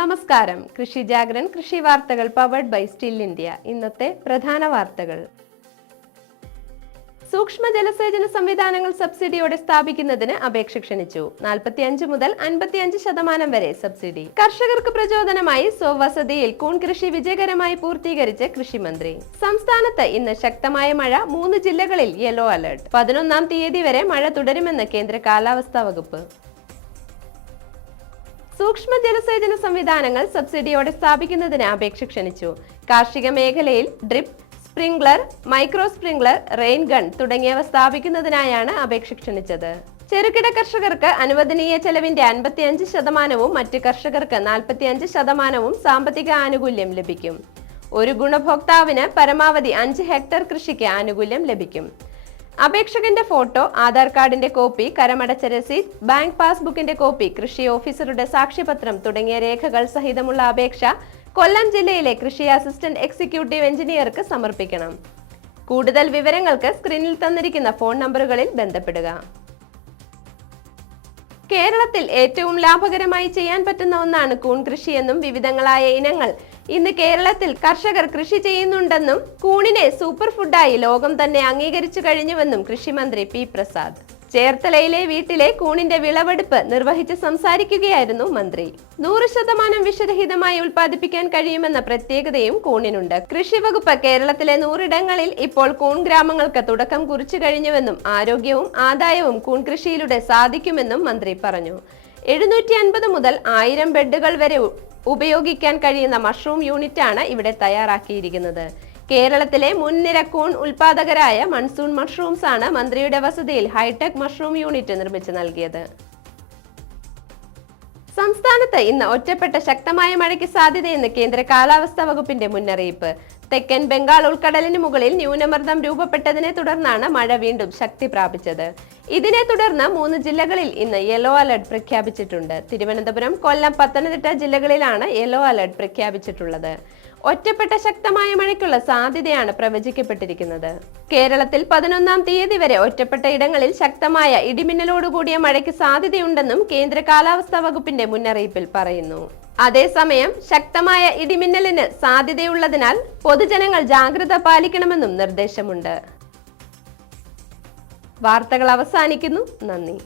നമസ്കാരം. കൃഷി ജാഗ്രൻ കൃഷി വാർത്തകൾ പവർഡ് ബൈ സ്റ്റിൽ ഇന്ത്യ ഇന്നത്തെ പ്രധാന വാർത്തകൾ. സൂക്ഷ്മ ജലസേചന സംവിധാനങ്ങൾ സബ്സിഡിയോടെ സ്ഥാപിക്കുന്നതിന് അപേക്ഷ ക്ഷണിച്ചു. നാൽപ്പത്തിയഞ്ച് മുതൽ അൻപത്തിയഞ്ച് ശതമാനം വരെ സബ്സിഡി. കർഷകർക്ക് പ്രചോദനമായി സ്വവസതിയിൽ കൂൺ കൃഷി വിജയകരമായി പൂർത്തീകരിച്ച് കൃഷിമന്ത്രി. സംസ്ഥാനത്ത് ഇന്ന് ശക്തമായ മഴ മൂന്ന് ജില്ലകളിൽ യെല്ലോ അലർട്ട് പതിനൊന്നാം തീയതി വരെ മഴ തുടരുമെന്ന് കേന്ദ്ര കാലാവസ്ഥാ വകുപ്പ്. സൂക്ഷ്മ ജലസേചന സംവിധാനങ്ങൾ സബ്സിഡിയോടെ സ്ഥാപിക്കുന്നതിന് അപേക്ഷ ക്ഷണിച്ചു. കാർഷിക മേഖലയിൽ drip sprinkler micro sprinkler rain gun തുടങ്ങിയവ സ്ഥാപിക്കുന്നതിനായാണ് അപേക്ഷ ക്ഷണിച്ചത്. ചെറുകിട കർഷകർക്ക് അനുവദനീയ ചെലവിന്റെ അൻപത്തിയഞ്ച് ശതമാനവും മറ്റ് കർഷകർക്ക് നാൽപ്പത്തിയഞ്ച് ശതമാനവും സാമ്പത്തിക ആനുകൂല്യം ലഭിക്കും. ഒരു ഗുണഭോക്താവിന് പരമാവധി അഞ്ച് ഹെക്ടർ കൃഷിക്ക് ആനുകൂല്യം ലഭിക്കും. അപേക്ഷകന്റെ ഫോട്ടോ ആധാർ കാർഡിന്റെ കോപ്പി കരമടച്ച രസീത് ബാങ്ക് പാസ്ബുക്കിന്റെ കോപ്പി കൃഷി ഓഫീസറുടെ സാക്ഷ്യപത്രം തുടങ്ങിയ രേഖകൾ സഹിതമുള്ള അപേക്ഷ കൊല്ലം ജില്ലയിലെ കൃഷി അസിസ്റ്റന്റ് എക്സിക്യൂട്ടീവ് എഞ്ചിനീയർക്ക് സമർപ്പിക്കണം. കൂടുതൽ വിവരങ്ങൾക്ക് സ്ക്രീനിൽ തന്നിരിക്കുന്ന ഫോൺ നമ്പറുകളിൽ ബന്ധപ്പെടുക. കേരളത്തിൽ ഏറ്റവും ലാഭകരമായി ചെയ്യാൻ പറ്റുന്ന ഒന്നാണ് കൂൺ കൃഷി എന്നും വിവിധങ്ങളായ ഇനങ്ങൾ. ഇന്ന് കേരളത്തിൽ കർഷകർ കൃഷി ചെയ്യുന്നുണ്ടെന്നും കൂണിനെ സൂപ്പർ ഫുഡായി ലോകം തന്നെ അംഗീകരിച്ചു കഴിഞ്ഞുവെന്നും കൃഷിമന്ത്രി പി പ്രസാദ്. ചേർത്തലയിലെ വീട്ടിലെ കൂണിന്റെ വിളവെടുപ്പ് നിർവഹിച്ച് സംസാരിക്കുകയായിരുന്നു മന്ത്രി. നൂറ് ശതമാനം വിഷരഹിതമായി ഉൽപ്പാദിപ്പിക്കാൻ കഴിയുമെന്ന പ്രത്യേകതയും കൂണിനുണ്ട്. കൃഷി വകുപ്പ് കേരളത്തിലെ നൂറിടങ്ങളിൽ ഇപ്പോൾ കൂൺ ഗ്രാമങ്ങൾക്ക് തുടക്കം കുറിച്ചു കഴിഞ്ഞുവെന്നും ആരോഗ്യവും ആദായവും കൂൺ കൃഷിയിലൂടെ സാധിക്കുമെന്നും മന്ത്രി പറഞ്ഞു. എഴുന്നൂറ്റി അൻപത് മുതൽ ആയിരം ബെഡുകൾ വരെ ഉപയോഗിക്കാൻ കഴിയുന്ന മഷ്റൂം യൂണിറ്റാണ് ഇവിടെ തയ്യാറാക്കിയിരിക്കുന്നത്. കേരളത്തിലെ മുൻനിര കൂൺ ഉൽപാദകരായ മൺസൂൺ മഷ്റൂംസ് ആണ് മന്ത്രിയുടെ വസതിയിൽ ഹൈടെക് മഷ്റൂം യൂണിറ്റ് നിർമ്മിച്ചു നൽകിയത്. സംസ്ഥാനത്ത് ഇന്ന് ഒറ്റപ്പെട്ട ശക്തമായ മഴയ്ക്ക് സാധ്യതയെന്ന് കേന്ദ്ര കാലാവസ്ഥാ വകുപ്പിന്റെ മുന്നറിയിപ്പ്. തെക്കൻ ബംഗാൾ ഉൾക്കടലിന് മുകളിൽ ന്യൂനമർദ്ദം രൂപപ്പെട്ടതിനെ തുടർന്നാണ് മഴ വീണ്ടും ശക്തി പ്രാപിച്ചത്. ഇതിനെ തുടർന്ന് മൂന്ന് ജില്ലകളിൽ ഇന്ന് യെല്ലോ അലർട്ട് പ്രഖ്യാപിച്ചിട്ടുണ്ട്. തിരുവനന്തപുരം കൊല്ലം പത്തനംതിട്ട ജില്ലകളിലാണ് യെല്ലോ അലർട്ട് പ്രഖ്യാപിച്ചിട്ടുള്ളത്. ഒറ്റപ്പെട്ട ശക്തമായ മഴയ്ക്കുള്ള സാധ്യതയാണ് പ്രവചിക്കപ്പെട്ടിരിക്കുന്നത്. കേരളത്തിൽ പതിനൊന്നാം തീയതി വരെ ഒറ്റപ്പെട്ട ഇടങ്ങളിൽ ശക്തമായ ഇടിമിന്നലോടുകൂടിയ മഴയ്ക്ക് സാധ്യതയുണ്ടെന്നും കേന്ദ്ര കാലാവസ്ഥാ വകുപ്പിന്റെ മുന്നറിയിപ്പിൽ പറയുന്നു. അതേസമയം ശക്തമായ ഇടിമിന്നലിന് സാധ്യതയുള്ളതിനാൽ പൊതുജനങ്ങൾ ജാഗ്രത പാലിക്കണമെന്നും നിർദ്ദേശമുണ്ട്. വാർത്തകൾ അവസാനിക്കുന്നു. നന്ദി.